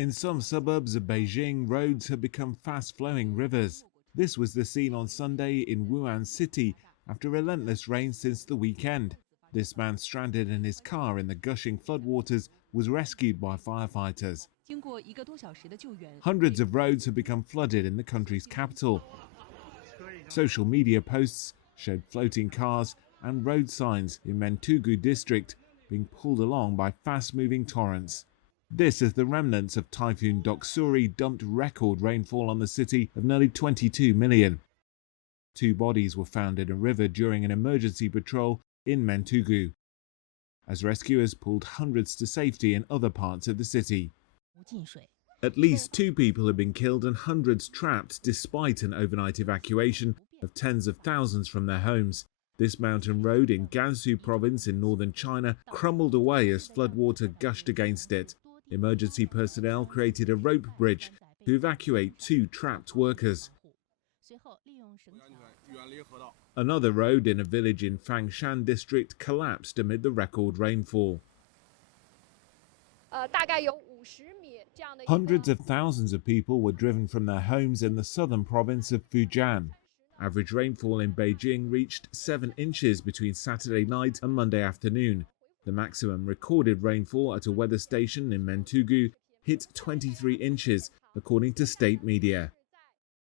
In some suburbs of Beijing, roads have become fast-flowing rivers. This was the scene on Sunday in Wuhan City after relentless rain since the weekend. This man stranded in his car in the gushing floodwaters was rescued by firefighters. Hundreds of roads have become flooded in the country's capital. Social media posts showed floating cars and road signs in Mentugu district being pulled along by fast-moving torrents. This as the remnants of Typhoon Toksuri dumped record rainfall on the city of nearly 22 million. 2 bodies were found in a river during an emergency patrol in Mentugu, as rescuers pulled hundreds to safety in other parts of the city. At least 2 people have been killed and hundreds trapped despite an overnight evacuation of tens of thousands from their homes. This mountain road in Gansu province in northern China crumbled away as floodwater gushed against it. Emergency personnel created a rope bridge to evacuate 2 trapped workers. Another road in a village in Fangshan district collapsed amid the record rainfall. Hundreds of thousands of people were driven from their homes in the southern province of Fujian. Average rainfall in Beijing reached 7 inches between Saturday night and Monday afternoon. The maximum recorded rainfall at a weather station in Mentugu hit 23 inches, according to state media.